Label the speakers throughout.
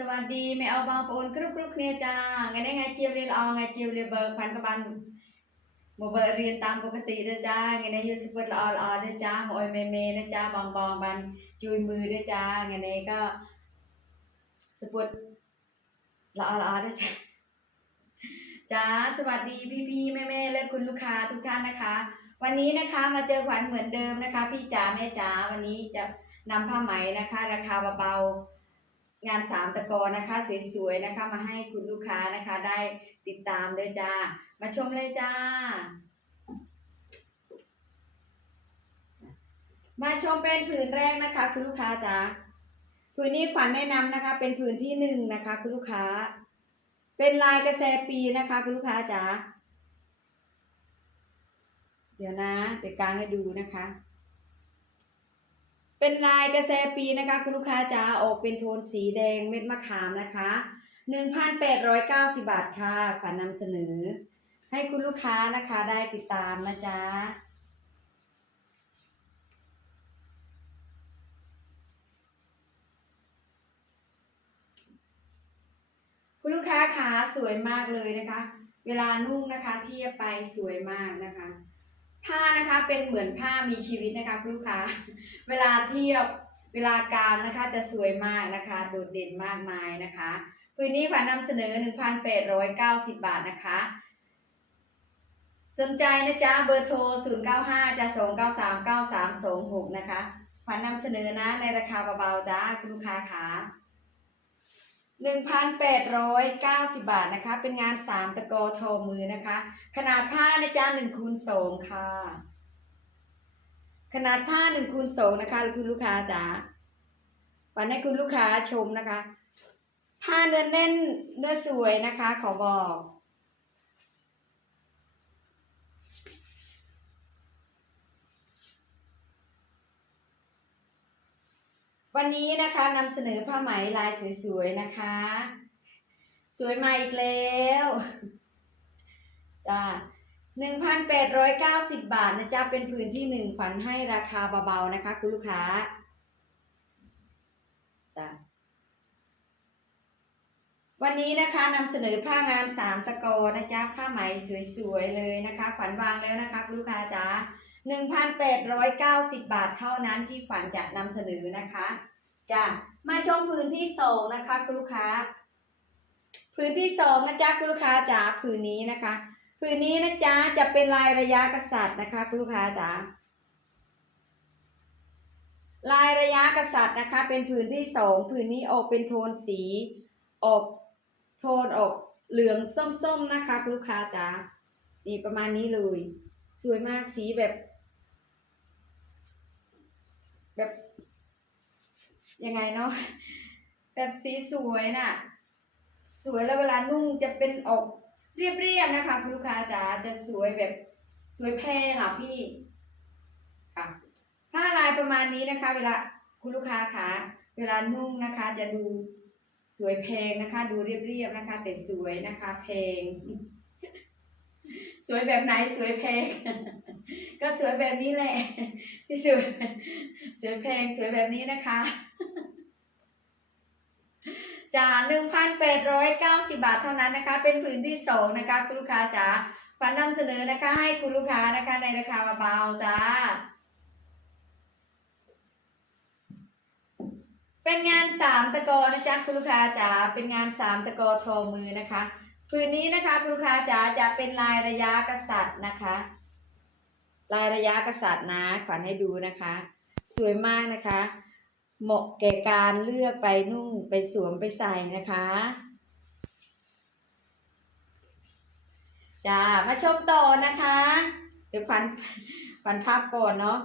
Speaker 1: สวัสดีแม่เอาบางปูนกรุบกรุบเนี่ยจ้าไงได้ไงเจียวเรียนเอไงเจียวเรียนเบอร์พันกบันโมเบอร์เรียนตามปกติเด้อจ้าไงในยูสิบเอร์ละออลออเด้อจ้าโอยเมเมเด้อจ้าบองบองบันจุยมือเด้อจ้าไงในก็สปวดละออละออเด้อจ้าจ้าสวัสดีพี่พี่แม่แม่และคุณลูกค้าทุกท่านนะคะ วันนี้นะคะมาเจอขวัญเหมือนเดิมนะคะ พี่จ้าแม่จ้าวันนี้จะนำผ้าไหมนะคะ ราคาเบา งานสามตะกอนะคะสวยๆนะคะมาให้คุณลูกค้านะคะได้ติดตามเลยจ้า มาชมเลยจ้า มาชมเป็นผืนแรกนะคะ คุณลูกค้าจ้าผืนนี้ขวัญแนะนำนะคะ เป็นผืนที่หนึ่งนะคะ คุณลูกค้า เป็นลายกระแสปีนะคะ คุณลูกค้าจ๋าเดี๋ยวนะเดี๋ยวกลางให้ดูนะคะ เป็นลายกระแสปีนะคะ คุณลูกค้าจ๋าออกเป็นโทนสีแดงเม็ดมะขามนะคะ1,890 บาทค่ะขวัญนำเสนอ ให้คุณลูกค้านะคะได้ติดตามนะจ๊ะคุณลูกค้าขาสวยมากเลยนะคะ เวลานุ่งนะคะเทียบไปสวยมากนะคะ ผ้านะคะเป็นเหมือนผ้ามีชีวิตนะคะคุณลูกค้า เวลาเทียบเวลากลางนะคะจะสวยมากนะคะ โดดเด่นมากมายนะคะคืนนี้ขวัญนำเสนอ 1,890 บาทนะคะ สนใจนะจ๊ะเบอร์โทร 095จะ293 9326 นะคะขวัญนำเสนอนะในราคาเบาๆจ้าคุณลูกค้าขา 1,890 บาทนะคะ เป็นงาน 3 ตะกอทอมือนะคะ ขนาดผ้านะจ๊ะ1คูณ2ค่ะ ขนาดผ้า1คูณ2นะคะคุณลูกค้าจ๋าวันให้คุณลูกค้าชมนะคะ ผ้าเนื้อแน่นเนื้อสวยนะคะ ขอบอก วันนี้นะคะนำเสนอผ้าไหมลายสวยๆนะคะ สวยมาอีกแล้วจ้าหนึ่งพันแปดร้อยเก้าสิบบาทนะจ๊ะเป็นผืนที่หนึ่งขวัญให้ราคาเบาๆนะคะ คุณลูกค้าจ้าวันนี้นะคะนำเสนอผ้างานสามตะโกนะจ๊ะผ้าไหมสวยๆเลยนะคะ ขวัญวางแล้วนะคะ คุณลูกค้าจ้า หนึ่งพันแปดร้อยเก้าสิบบาทเท่านั้นที่ขวัญจะนำเสนอนะคะจ้ามาชมผืนที่สองนะคะคุณลูกค้าผืนที่สองนะจ๊ะคุณลูกค้าจ๋าผืนนี้นะคะ ผืนนี้นะจ๊ะจะเป็นลายระยะกษัตริย์นะคะคุณลูกค้าจ๋าลายระยะกษัตริย์นะคะ เป็นผืนที่สองผืนนี้ออกเป็นโทนสีออกโทนออกเหลืองส้มๆนะคะคุณลูกค้าจ๋านี่ประมาณนี้เลย สวยมากสีแบบ แบบยังไงเนาะแบบสีสวยน่ะ สวยแล้วเวลานุ่งจะเป็นออกเรียบๆนะคะ คุณลูกค้าจ๋าจะสวยแบบสวยแพงอะพี่ค่ะผ้าลายประมาณนี้นะคะ เวลาคุณลูกค้าคะเวลานุ่งนะคะ จะดูสวยแพงนะคะ ดูเรียบๆนะคะ แต่สวยนะคะแพงสวยแบบไหนสวยแพงก็สวยแบบนี้แหละที่สวย สวยแพงสวยแบบนี้นะคะจ้าหนึ่งพันแปดร้อยเก้าสิบาทเท่านั้นนะคะ เป็นผืนที่สองนะคะ คุณลูกค้าจ๋าขวัญนำเสนอนะคะ ให้คุณลูกค้านะคะในราคาเบาๆจ้า เป็นงานสามตะกอนะจ๊ะคุณลูกค้าจ๋า เป็นงานสามตะกอทอมือนะคะ ผืนนี้นะคะคุณลูกค้าจ๋าจะเป็นลายระยะกษัตริย์นะคะ ลายระยะกษัตริย์นะขวัญให้ดูนะคะ สวยมากนะคะ เหมาะแก่การเลือกไปนุ่งไปสวมไปใส่นะคะจ้ามาชมต่อนะคะ เดี๋ยวขวัญขวัญภาพก่อนเนาะ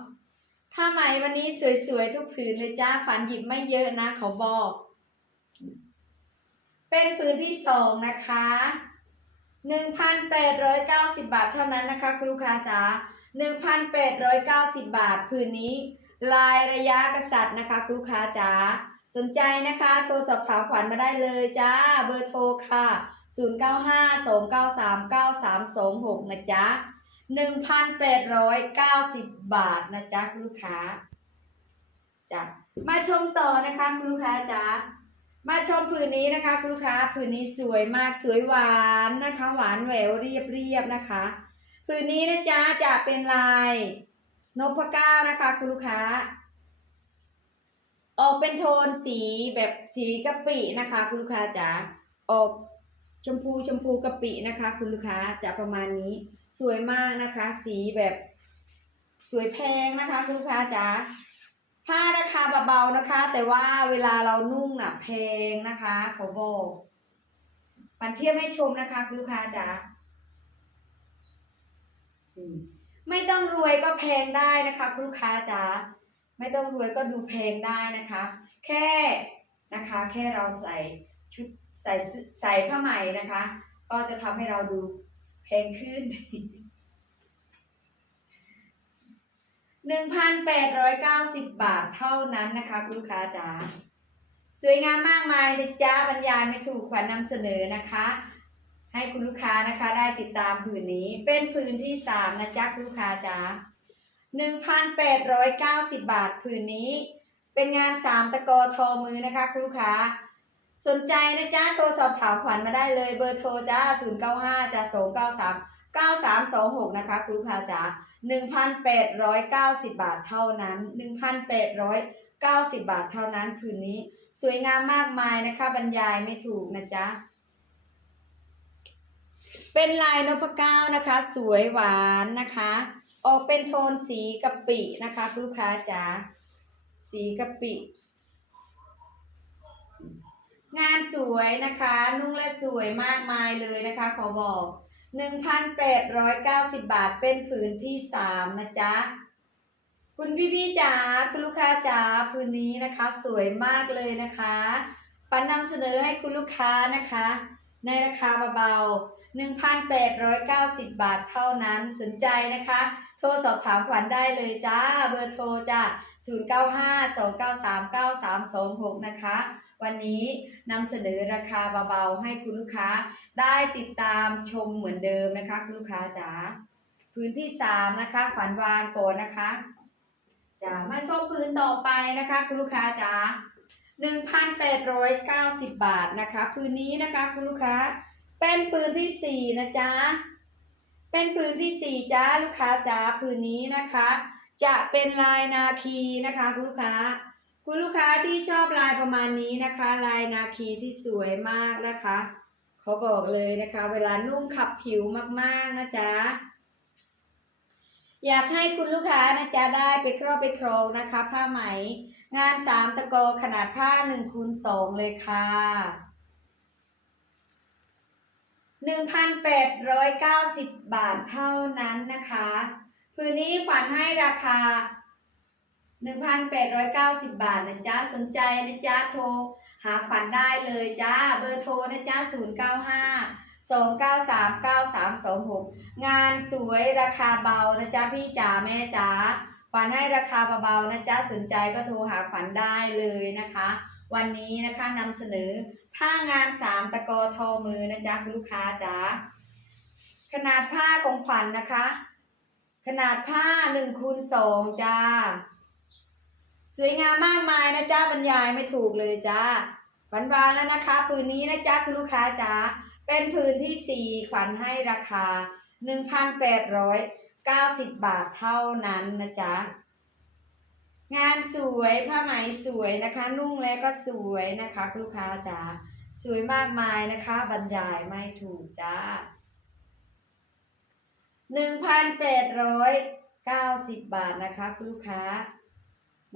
Speaker 1: ผ้าไหมวันนี้สวยๆทุกผืนเลยจ้าขวัญหยิบไม่เยอะนะเขาบอก เป็นผืนที่สองนะคะหนึ่งพันแปดร้อยเก้าสิบบาทเท่านั้นนะคะ คุณลูกค้าจ๋าหนึ่งพันแปดร้อยเก้าสิบบาทผืนนี้ ลายระยะกษัตริย์นะคะคุณลูกค้าจ๋าสนใจนะคะ โทรสอบถามขวัญมาได้เลยจ้าเบอร์โทรค่ะ 0 9 5 2 9 3 9 3 2 6 นะจ๊ะ 1,890 บาทนะจ๊ะคุณลูกค้าจ้ะมาชมต่อนะคะคุณลูกค้าจ๋ามาชมผืนนี้นะคะคุณลูกค้าผืนนี้สวยมากสวยหวานนะคะ หวานแหววเรียบเรียบนะคะ ผืนนี้นะจ๊ะจะเป็นลาย นพก้านะคะคุณลูกค้า ออกเป็นโทนสีแบบสีกะปินะคะ คุณลูกค้าจ๋าออกชมพูชมพูกะปินะคะ คุณลูกค้าจะประมาณนี้ สวยมากนะคะ สีแบบสวยแพงนะคะ คุณลูกค้าจ๋าผ้าราคาเบาๆนะคะ แต่ว่าเวลาเรานุ่งน่ะแพงนะคะขอบอกปันเทียบให้ชมนะคะ คุณลูกค้าจ๋าอืม ไม่ต้องรวยก็แพงได้นะคะคุณลูกค้าจ๋าไม่ต้องรวยก็ดูแพงได้นะคะ แค่นะคะแค่เราใส่ชุดใส่ใส่ผ้าไหมนะคะ ก็จะทำให้เราดูแพงขึ้น 1,890 บาทเท่านั้นนะคะคุณลูกค้าจ๋าสวยงามมากมายเลยจ้าบรรยายไม่ถูกขวัญนำเสนอนะคะ ให้คุณลูกค้านะคะได้ติดตามผืนนี้เป็นผืนที่สามนะจ๊ะคุณลูกค้าจ๋า1,890บาทผืนนี้ เป็นงานสามตะกอทอมือนะคะคุณลูกค้า สนใจนะจ๊ะโทรสอบถามขวัญมาได้เลยเบอร์โทรจ้า095จ้า293 9326นะคะคุณลูกค้าจ๋า1,890บาทเท่านั้น1,890บาทเท่านั้นผืนนี้ สวยงามมากมายนะคะบรรยายไม่ถูกนะจ๊ะ เป็นลายนพเก้านะคะ สวยหวานนะคะ ออกเป็นโทนสีกะปินะคะลูกค้าจ๋าสีกะปิ งานสวยนะคะนุ่งและสวยมากมายเลยนะคะขอบอก 1,890 บาทเป็นผืนที่สามนะจ๊ะคุณพี่พี่จ๋าคุณลูกค้าจ๋าผืนนี้นะคะ สวยมากเลยนะคะ ปันนำเสนอให้คุณลูกค้านะคะ ในราคาเบาๆ 1,890 บาทเท่านั้นสนใจนะคะ โทรสอบถามขวัญได้เลยจ้า เบอร์โทรจ้า0952939326 นะคะ วันนี้นำเสนอราคาเบาๆ ให้คุณลูกค้าได้ติดตามชมเหมือนเดิมนะคะ คุณลูกค้าจ๋าพื้นที่ 3 นะคะ ขวัญวางก่อนนะคะจะมาชมพื้นต่อไปนะคะ คุณลูกค้าจ๋า1,890 บาทนะคะ พื้นนี้นะคะคุณลูกค้า เป็นพื้นที่4นะจ๊ะ เป็นพื้นที่4จ้าลูกค้าจ๋าพื้นนี้นะคะ จะเป็นลายนาคีนะคะคุณลูกค้า คุณลูกค้าที่ชอบลายประมาณนี้นะคะ ลายนาคีที่สวยมากนะคะเขาบอกเลยนะคะ เวลานุ่งขับผิวมากๆนะจ๊ะ อยากให้คุณลูกค้านะจ๊ะได้ไปครอบไปครองนะคะ ผ้าไหม งานสามตะกอขนาดผ้า1คูณ2เลยค่ะ 1,890 บาทเท่านั้นนะคะ พื้นนี้ขวัญให้ราคา 1,890 บาทนะจ๊ะ สนใจนะจ๊ะ โทรหาขวัญได้เลยจ้า เบอร์โทรนะจ๊ะ 095 293 9326 งานสวยราคาเบานะจ๊ะพี่จ๋าแม่จ๋าขวัญให้ราคาเบาๆนะจ๊ะสนใจก็โทรหาขวัญได้เลยนะคะ วันนี้นะคะนำเสนอ ผ้างานสามตะกอทอมือนะจ๊ะคุณลูกค้าจ๋าขนาดผ้าของขวัญนะคะ ขนาดผ้าหนึ่งคูณสองจ้า สวยงามมากมายนะจ๊ะบรรยายไม่ถูกเลยจ้าหวานวานๆแล้วนะคะผืนนี้นะจ๊ะคุณลูกค้าจ๋าเป็นผืนที่สี่ขวัญให้ราคา 1,890 บาทเท่านั้นนะจ๊ะ งานสวยผ้าไหมสวยนะคะ นุ่งแล้วก็สวยนะคะลูกค้าจ๋าสวยมากมายนะคะ บรรยายไม่ถูกจ้า1,890บาทนะคะคุณลูกค้า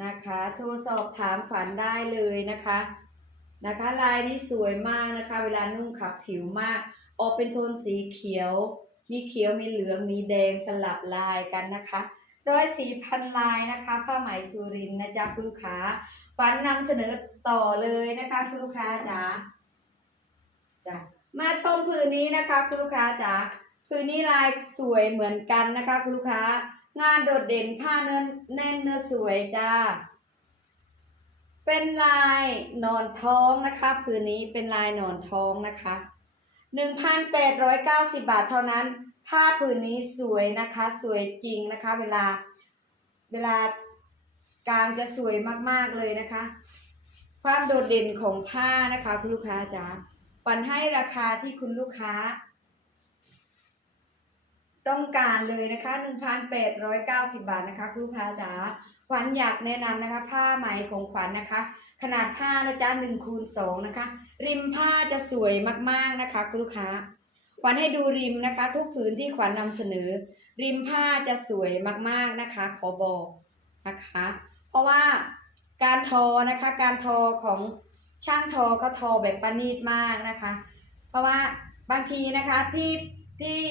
Speaker 1: นะคะ โทรสอบถามขวัญได้เลยนะคะนะคะ ลายนี้สวยมากนะคะ เวลานุ่งขับผิวมาก ออกเป็นโทนสีเขียว มีเขียวมีเหลืองมีแดงสลับลายกันนะคะ ร้อยสีพันลายนะคะ ผ้าไหมสุรินนะจ๊ะคุณลูกค้าวัญนำเสนอต่อเลยนะคะคุณลูกค้าจ๋าจ้ะมาชมผืนนี้นะคะคุณลูกค้าจ๋าผืนนี้ลายสวยเหมือนกันนะคะคุณลูกค้า งานโดดเด่นผ้าเนื้อแน่นเนื้อสวยจ้าเป็นลายนอนท้องนะคะผืนนี้เป็นลายนอนท้องนะคะ 1,890 บาทเท่านั้น ผ้าผืนนี้สวยนะคะ สวยจริงนะคะ เวลาเวลากลางจะสวยมากๆเลยนะคะ ความโดดเด่นของผ้านะคะคุณลูกค้าจ๋าปันให้ราคาที่คุณลูกค้า ต้องการเลยนะคะ 1,890 บาทนะคะคุณลูกค้าจ๋าขวัญอยากแนะนำนะคะผ้าไหมของขวัญนะคะ ขนาดผ้านะจ๊ะ1คูณ2นะคะ ริมผ้าจะสวยมากๆนะคะคุณลูกค้า วัญให้ดูริมนะคะ ทุกผืนที่ขวัญนำเสนอ ริมผ้าจะสวยมากๆนะคะ ขอบอกนะคะ เพราะว่าการทอนะคะการทอของช่างทอก็ทอแบบประณีตมากนะคะ เพราะว่าบางทีนะคะที่ที่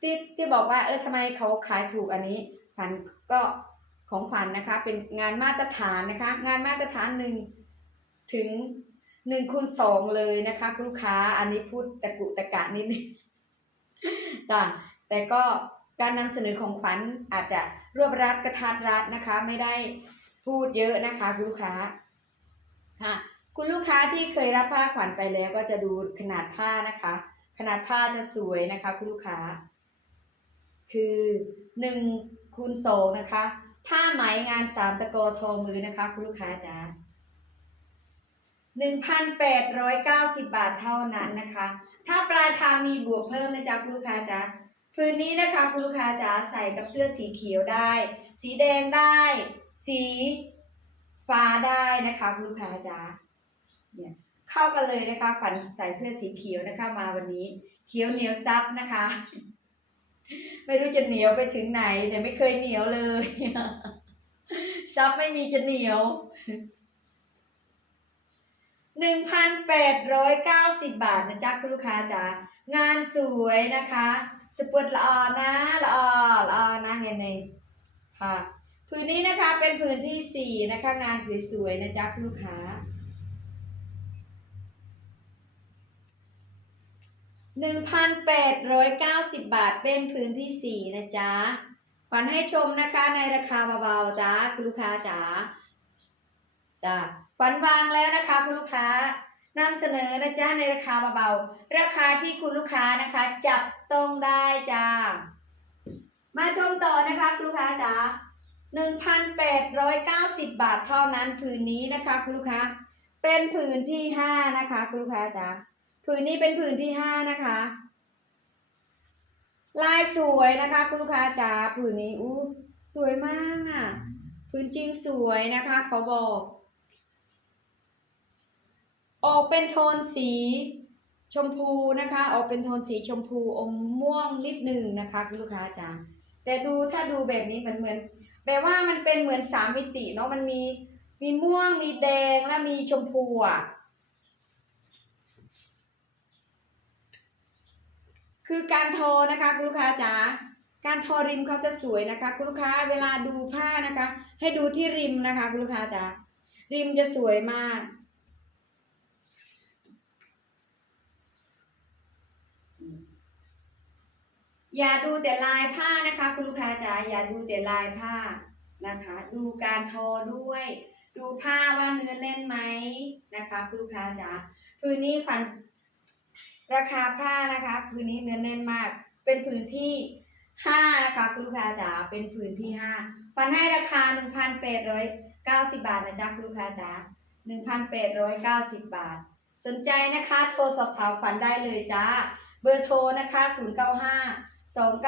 Speaker 1: ที่ที่บอกว่าเออทำไมเขาขายถูกอันนี้ขวัญก็ของขวัญนะคะ เป็นงานมาตรฐานนะคะ งานมาตรฐานหนึ่งถึง หนึ่งคูณสองเลยนะคะคุณลูกค้าอันนี้พูดตะกุตะกะนิดนึงจ้ะแต่ก็การนำเสนอของขวัญอาจจะรวบรัดกระทัดรัดนะคะ ไม่ได้พูดเยอะนะคะคุณลูกค้าค่ะคุณลูกค้าที่เคยรับผ้าขวัญไปแล้วก็จะดูขนาดผ้านะคะ ขนาดผ้าจะสวยนะคะ คุณลูกค้า คือหนึ่งคูณสองนะคะ ผ้าไหมงานสามตะโกอทอมือนะคะ คุณลูกค้าจ๋า หนึ่งพันแปดร้อยเก้าสิบบาทเท่านั้นนะคะ ถ้าปลายทางมีบวกเพิ่มนะจ๊ะคุณลูกค้าจ๊ะพื้นนี้นะคะคุณลูกค้าจ๋าใส่กับเสื้อสีเขียวได้ สีแดงได้ สีฟ้าได้นะคะคุณลูกค้าจ๋าเนี่ยเข้ากันเลยนะคะขวัญใส่เสื้อสีเขียวนะคะมาวันนี้ เขียวเหนียวซับนะคะ ไม่รู้จะเหนียวไปถึงไหนเนี่ไม่เคยเหนียวเลย ซับไม่มีจะเหนียว หนึ่งพันแปดร้อยเก้าสิบบาทนะจ๊ะคุณลูกค้าจ๋างานสวยนะคะสปุดละออนะละออละออนะเงี้ยในค่ะผืนนี้นะคะเป็นผืนที่สี่นะคะ งานสวยๆนะจ๊ะคุณลูกค้าหนึ่งพันแปดร้อยเก้าสิบบาทเป็นผืนที่สี่นะจ๊ะขวัญให้ชมนะคะในราคาเบาๆจ้าคุณลูกค้าจ๋าจ้า ขวัญวางแล้วนะคะคุณลูกค้านำเสนอนะจ๊ะในราคาเบาๆราคาที่คุณลูกค้านะคะ จับต้องได้จ้ามาชมต่อนะคะคุณลูกค้าจ๋า1,890 บาทเท่านั้นผืนนี้นะคะคุณลูกค้า เป็นผืนที่ห้านะคะคุณลูกค้าจ๋าผืนนี้เป็นผืนที่ห้านะคะ ลายสวยนะคะคุณลูกค้าจ๋าผืนนี้อู้สวยมากอะ ผืนจริงสวยนะคะขอบอก ออกเป็นโทนสีชมพูนะคะ ออกเป็นโทนสีชมพูอมม่วงนิดหนึ่งนะคะคุณลูกค้าจ๋าแต่ดูถ้าดูแบบนี้มันเหมือนแปลว่ามันเป็นเหมือนสามมิติเนาะมันมีมีม่วงมีแดงและมีชมพูอะคือการทอนะคะคุณลูกค้าจ๋าการทอริมเขาจะสวยนะคะคุณลูกค้าเวลาดูผ้านะคะ ให้ดูที่ริมนะคะคุณลูกค้าจ๋าริมจะสวยมาก อย่าดูแต่ลายผ้านะคะ คุณลูกค้าจ๋าอย่าดูแต่ลายผ้านะคะ ดูการทอด้วย ดูผ้าว่าเนื้อแน่นไหมนะคะ คุณลูกค้าจ๋าผืนนี้ขวัญราคาผ้านะคะผืนนี้เนื้อแน่นมาก เป็นผืนที่ห้านะคะคุณลูกค้าจ๋าเป็นผืนที่ห้าขวัญให้ราคาหนึ่งพันแปดร้อยเก้าสิบาทนะจ๊ะคุณลูกค้าจ๋าหนึ่งพันแปดร้อยเก้าสิบบาท สนใจนะคะ โทรสอบถามขวัญได้เลยจ้า เบอร์โทรนะคะ0 9 5 2 9 3 9 3 2 6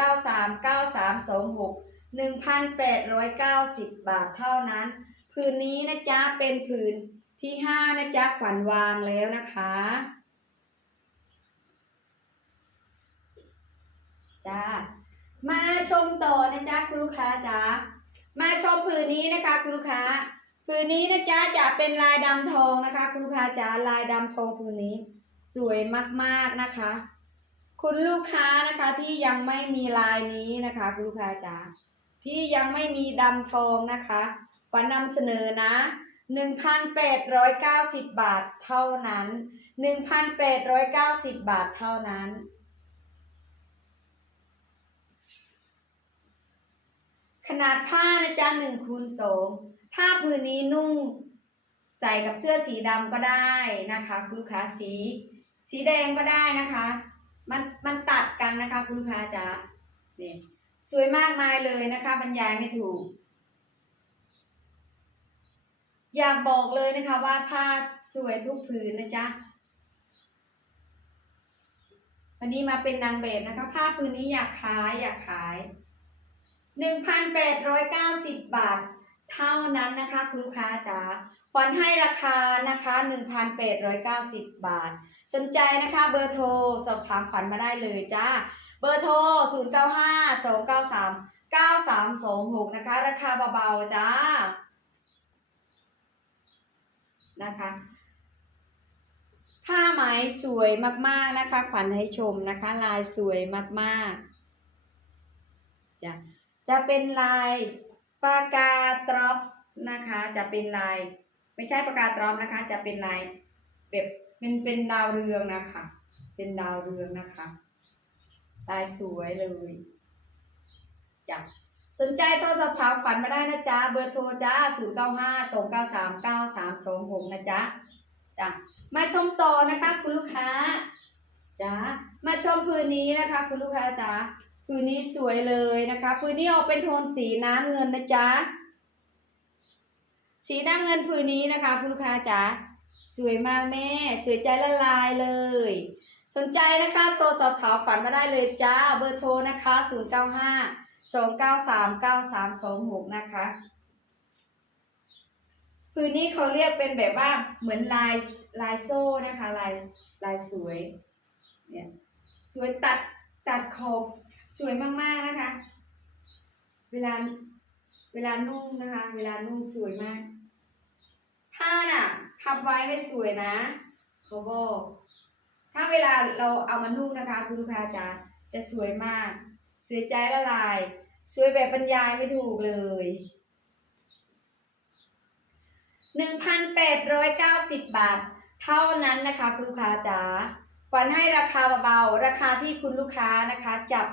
Speaker 1: 1,890 บาทเท่านั้น ผืนนี้นะจ๊ะเป็นผืนที่ 5 นะจ๊ะขวัญวางแล้วนะคะจ้ามาชมต่อนะจ๊ะคุณลูกค้าจ้ามาชมผืนนี้นะคะคุณลูกค้าผืนนี้นะจ๊ะจะเป็นลายดำทองนะคะ คุณลูกค้าจ้าลายดำทองผืนนี้ สวยมากๆนะคะ คุณลูกค้านะคะที่ยังไม่มีลายนี้นะคะคุณลูกค้าจ๋าที่ยังไม่มีดำทองนะคะขวัญนำเสนอนะ 1,890 บาทเท่านั้น 1,890 บาทเท่านั้น ขนาดผ้านะจ๊ะ1คูณ2ผ้าผืนนี้นุ่งใส่กับเสื้อสีดำก็ได้นะคะ คุณลูกค้าสี สีแดงก็ได้นะคะ มันมันตัดกันนะคะ คุณลูกค้าจ๋าเนี่ยสวยมากมายเลยนะคะ บรรยายไม่ถูก อยากบอกเลยนะคะว่าผ้าสวยทุกผืนนะจ๊ะวันนี้มาเป็นนางแบบนะคะ ผ้าผืนนี้อยากขายอยากขาย1,890 บาท เท่านั้นนะคะ คุณลูกค้าจ๋าขวัญให้ราคานะคะ 1,890 บาท สนใจนะคะเบอร์โทรสอบถามขวัญมาได้เลยจ้า เบอร์โทร 095 293 9326 นะคะ ราคาเบาๆจ้า นะคะ ผ้าไหมสวยมากๆนะคะ ขวัญให้ชมนะคะ ลายสวยมากๆจะจะเป็นลายปากกาตรอปนะคะ จะเป็นลาย ไม่ใช่ปากกาตรอปนะคะ จะเป็นลายแบบ เป็นเป็นดาวเรืองนะคะ เป็นดาวเรืองนะคะลายสวยเลยจ้ะสนใจโทรสอบถามขวัญมาได้นะจ๊ะ เบอร์โทรจ้า 0 9 5 2 9 3 9 3 2 6 นะจ๊ะจ้ะมาชมต่อนะคะ คุณลูกค้าจ้ามาชมพื้นนี้นะคะ คุณลูกค้าจ้าพื้นนี้สวยเลยนะคะพื้นนี้ออกเป็นโทนสีน้ำเงินนะจ๊ะสีน้ำเงินพื้นนี้นะคะ คุณลูกค้าจ๋า สวยมากแม่ สวยใจละลายเลย สนใจนะคะโทรสอบถามฝันมาได้เลยจ้าเบอร์โทรนะคะ 0 9 5 2 9 3 9 3 2 6 นะคะพื้นนี้เขาเรียกเป็นแบบว่าเหมือนลายลายโซ่นะคะลายลายสวยเนี่ยสวยตัดตัดขอบสวยมากๆนะคะ เวลาเวลานุ่งนะคะ เวลานุ่งสวยมาก ผ้าน่ะพับไว้ไม่สวยนะเขาบอกถ้าเวลาเราเอามานุ่งนะคะ คุณลูกค้าจะจะสวยมาก สวยใจละลาย สวยแบบบรรยายไม่ถูกเลย1,890บาท เท่านั้นนะคะคุณลูกค้าจ๋าขวัญให้ราคาเบาๆราคาที่คุณลูกค้านะคะ จับ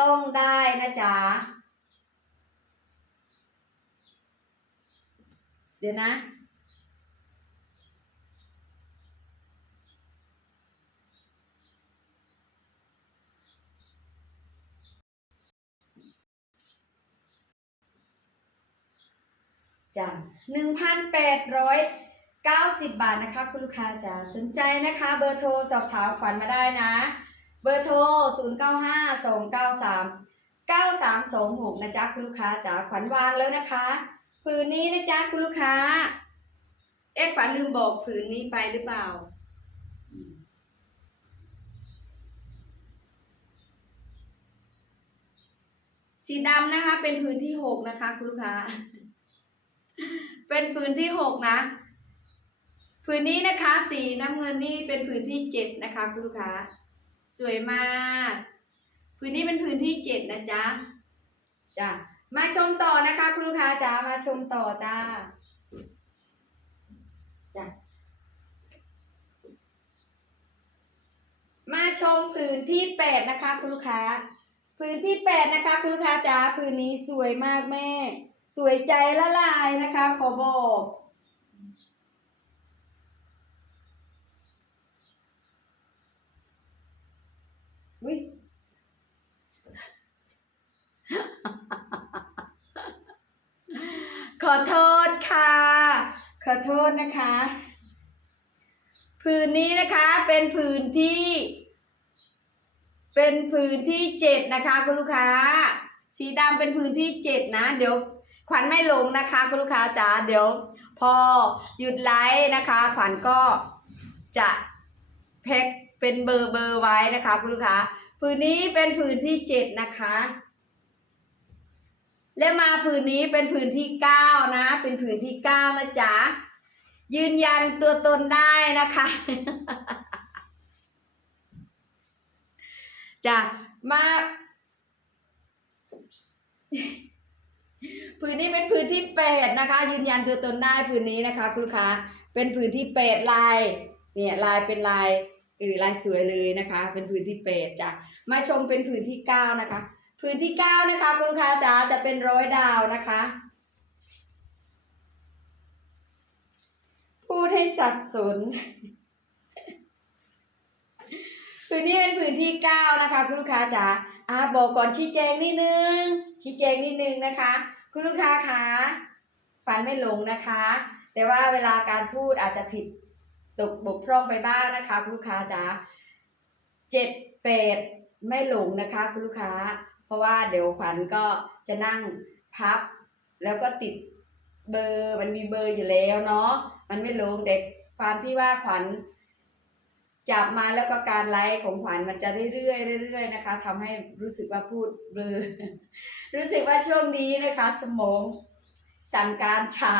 Speaker 1: ต้องได้นะจ๊ะเดี๋ยวนะ จ้ะหนึ่งพันแปดร้อยเก้าสิบบาทนะคะ คุณลูกค้าจ๋าสนใจนะคะ เบอร์โทรสอบถามขวัญมาได้นะ เบอร์โทร 0 9 5 2 9 3 9 3 2 6นะจ๊ะคุณลูกค้าจ๋าขวัญวางแล้วนะคะผืนนี้นะจ๊ะคุณลูกค้า เอ๊ะขวัญลืมบอกผืนนี้ไปหรือเปล่า สีดำนะคะ เป็นพื้นที่หกนะคะ คุณลูกค้า เป็นพื้นที่หกนะพื้นนี้นะคะ สีน้ำเงินนี่เป็นพื้นที่เจ็ดนะคะคุณลูกค้าสวยมากพื้นนี้เป็นพื้นที่เจ็ดนะจ๊ะจ้ะมาชมต่อนะคะคุณลูกค้าจ้ามาชมต่อจ้าจ้ะมาชมผืนที่แปดนะคะคุณลูกค้าผืนที่แปดนะคะคุณลูกค้าจ้าผืนนี้สวยมากแม่ สวยใจละลายนะคะ ขอบอกวิขอโทษค่ะ ขอโทษนะคะ ผืนนี้นะคะเป็นผืนที่ เป็นผืนที่เจ็ดนะคะคุณลูกค้า สีดำเป็นผืนที่เจ็ดนะ เดี๋ยว ขวัญไม่ลงนะคะคุณลูกค้าจ๋าเดี๋ยว พอหยุดไลฟ์นะคะ ขวัญก็จะแพ็คเป็นเบอร์เบอร์ไว้นะคะคุณลูกค้าผืนนี้เป็นผืนที่เจ็ดนะคะ และมาผืนนี้เป็นผืนที่เก้านะ เป็นผืนที่เก้านะจ๊ะยืนยันตัวตนได้นะคะจ้ะมา ผืนนี้เป็นผืนที่แปดนะคะ ยืนยันตัวตนได้ผืนนี้นะคะ คุณลูกค้าเป็นผืนที่แปดลายเนี่ยลายเป็นลายหรือลายสวยเลยนะคะ เป็นผืนที่แปดจ้ะมาชมเป็นผืนที่เก้านะคะ ผืนที่เก้านะคะ คุณลูกค้าจ๋าจะเป็นร้อยดาวนะคะพูดให้สับสนผืนนี้เป็นผืนที่เก้านะคะ คุณลูกค้าจ๋าอ่าบอกก่อนชี้แจงนิดนึง ชี้แจงนิดนึงนะคะ คุณลูกค้าคะฝันไม่หลงนะคะ แต่ว่าเวลาการพูดอาจจะผิดตกบกพร่องไปบ้างนะคะ คุณลูกค้าจ๋าเจ็ดแปดไม่หลงนะคะ คุณลูกค้า เพราะว่าเดี๋ยวขวัญก็จะนั่งพับ แล้วก็ติดเบอร์มันมีเบอร์อยู่แล้วเนาะมันไม่ลงแต่ความที่ว่าขวัญ จับมาแล้วก็การไลฟ์ของขวัญมันจะเรื่อยๆเรื่อยๆนะคะทำให้รู้สึกว่าพูดเบลอรู้สึกว่าช่วงนี้นะคะ สมองสั่งการชา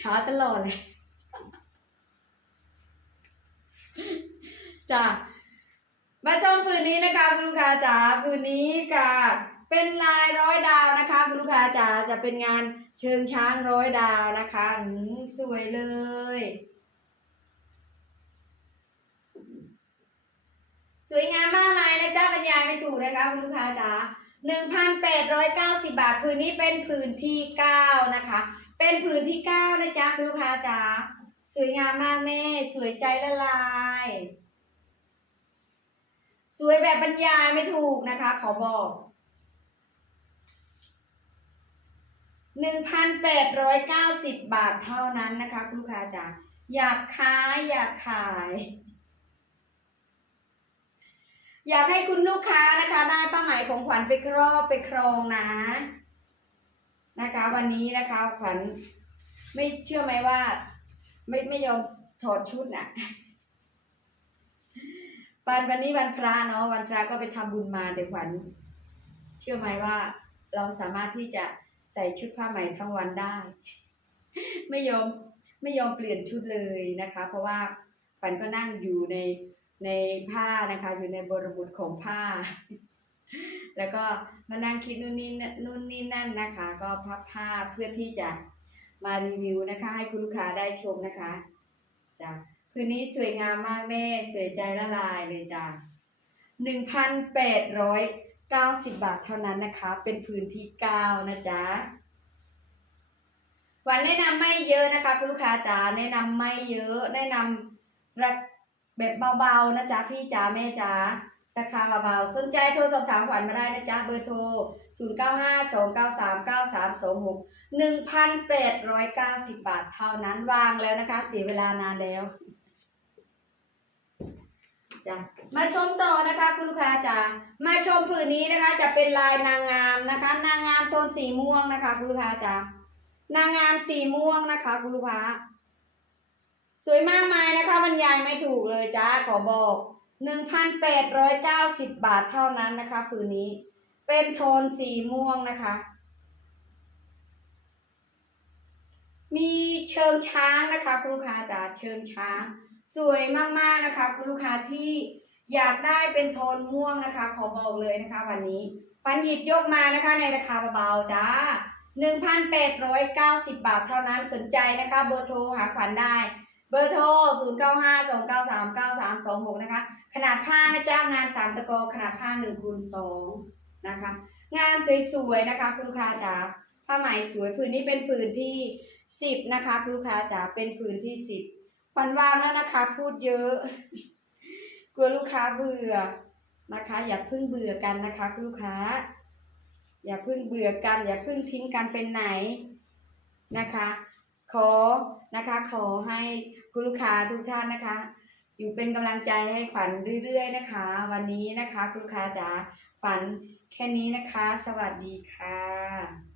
Speaker 1: ช้าตลอดเลยจ้ะมาชมผืนนี้นะคะคุณลูกค้าจ๋าผืนนี้ค่ะเป็นลายร้อยดาวนะคะ คุณลูกค้าจ๋าจะเป็นงานเชิงช้างร้อยดาวนะคะสวยเลย สวยงามมากมายนะจ๊ะบรรยายไม่ถูกนะคะคุณลูกค้าจ๋าหนึ่งพันแปดร้อยเก้าสิบาทผืนนี้เป็นผืนที่เก้านะคะ เป็นผืนที่เก้านะจ๊ะคุณลูกค้าจ๋าสวยงามมากแม่ สวยใจละลาย สวยแบบบรรยายไม่ถูกนะคะ ขอบอกหนึ่งพันแปดร้อยเก้าสิบบาทเท่านั้นนะคะ คุณลูกค้าจ๋าอยากขายอยากขาย อยากให้คุณลูกค้านะคะได้ป้าหมายของขวัญไปครอบไปครองนะ นะคะ วันนี้นะคะขวัญไม่เชื่อไหมว่า ไม่ไม่ยอมถอดชุดน่ะวันวันนี้วันพระเนาะวันพระก็ไปทำบุญมาแต่ขวัญเชื่อไหมว่าเราสามารถที่จะใส่ชุดผ้าไหมทั้งวันได้ ไม่ยอมไม่ยอมเปลี่ยนชุดเลยนะคะ เพราะว่าขวัญก็นั่งอยู่ใน ในผ้านะคะอยู่ในบริบทของผ้า แล้วก็มานั่งคิดนู่นนี่นู่นนี่นั่นนะคะ ก็พับผ้าเพื่อที่จะมารีวิวนะคะ ให้คุณลูกค้าได้ชมนะคะจ้ะคืนนี้สวยงามมากแม่สวยใจละลายเลยจ้ะหนึ่งพันแปดร้อยเก้าสิบบาทเท่านั้นนะคะ เป็นพื้นที่เก้านะจ๊ะวันแนะนำไม่เยอะนะคะคุณลูกค้าจ๋าแนะนำไม่เยอะ แนะนำระ แบบเบาๆนะจ๊ะพี่จ๋าแม่จ๋าราคาเบาๆสนใจโทรสอบถามขวัญมาได้นะจ๊ะเบอร์โทร 0 9 5 2 9 3 9 3 2 6 1,890 บาทเท่านั้นวางแล้วนะคะ เสียเวลานานแล้วจ้ะมาชมต่อนะคะคุณลูกค้าจ๋ามาชมผืนนี้นะคะ จะเป็นลายนางงามนะคะ นางงามโทนสีม่วงนะคะ คุณลูกค้าจ๋านางงามสีม่วงนะคะ คุณลูกค้า สวยมากมายนะคะบรรยายไม่ถูกเลยจ้าขอบอก 1,890 บาทเท่านั้นนะคะผืนนี้ เป็นโทนสีม่วงนะคะ มีเชิงช้างนะคะคุณลูกค้าจ๋าเชิงช้าง สวยมากๆนะคะคุณลูกค้าที่อยากได้เป็นโทนม่วงนะคะ ขอบอกเลยนะคะวันนี้ปันหยิบยกมานะคะในราคาเบาๆจ้า1,890 บาทเท่านั้นสนใจนะคะ เบอร์โทรหาขวัญได้ เบอร์โทร 0 9 5 2 9 3 9 3 2 6 นะคะ ขนาดผ้านะจ๊ะงาน3ตะกอขนาดผ้า1คูณ2นะคะ งานสวยๆนะคะคุณลูกค้าจ๋าผ้าไหมสวยผืนนี้เป็นผืนที่ 10 นะคะคุณลูกค้าจ๋าเป็นผืนที่ 10วันวางแล้วนะคะ พูดเยอะ กลัวลูกค้าเบื่อนะคะ อย่าเพิ่งเบื่อกันนะคะคุณลูกค้า อย่าเพิ่งเบื่อกัน อย่าเพิ่งทิ้งกันเป็นไหนนะคะ ขอนะคะขอให้คุณลูกค้าทุกท่านนะคะ อยู่เป็นกำลังใจให้ขวัญเรื่อย ๆ นะคะ วันนี้นะคะ คุณลูกค้าจ๋าขวัญแค่นี้นะคะ สวัสดีค่ะ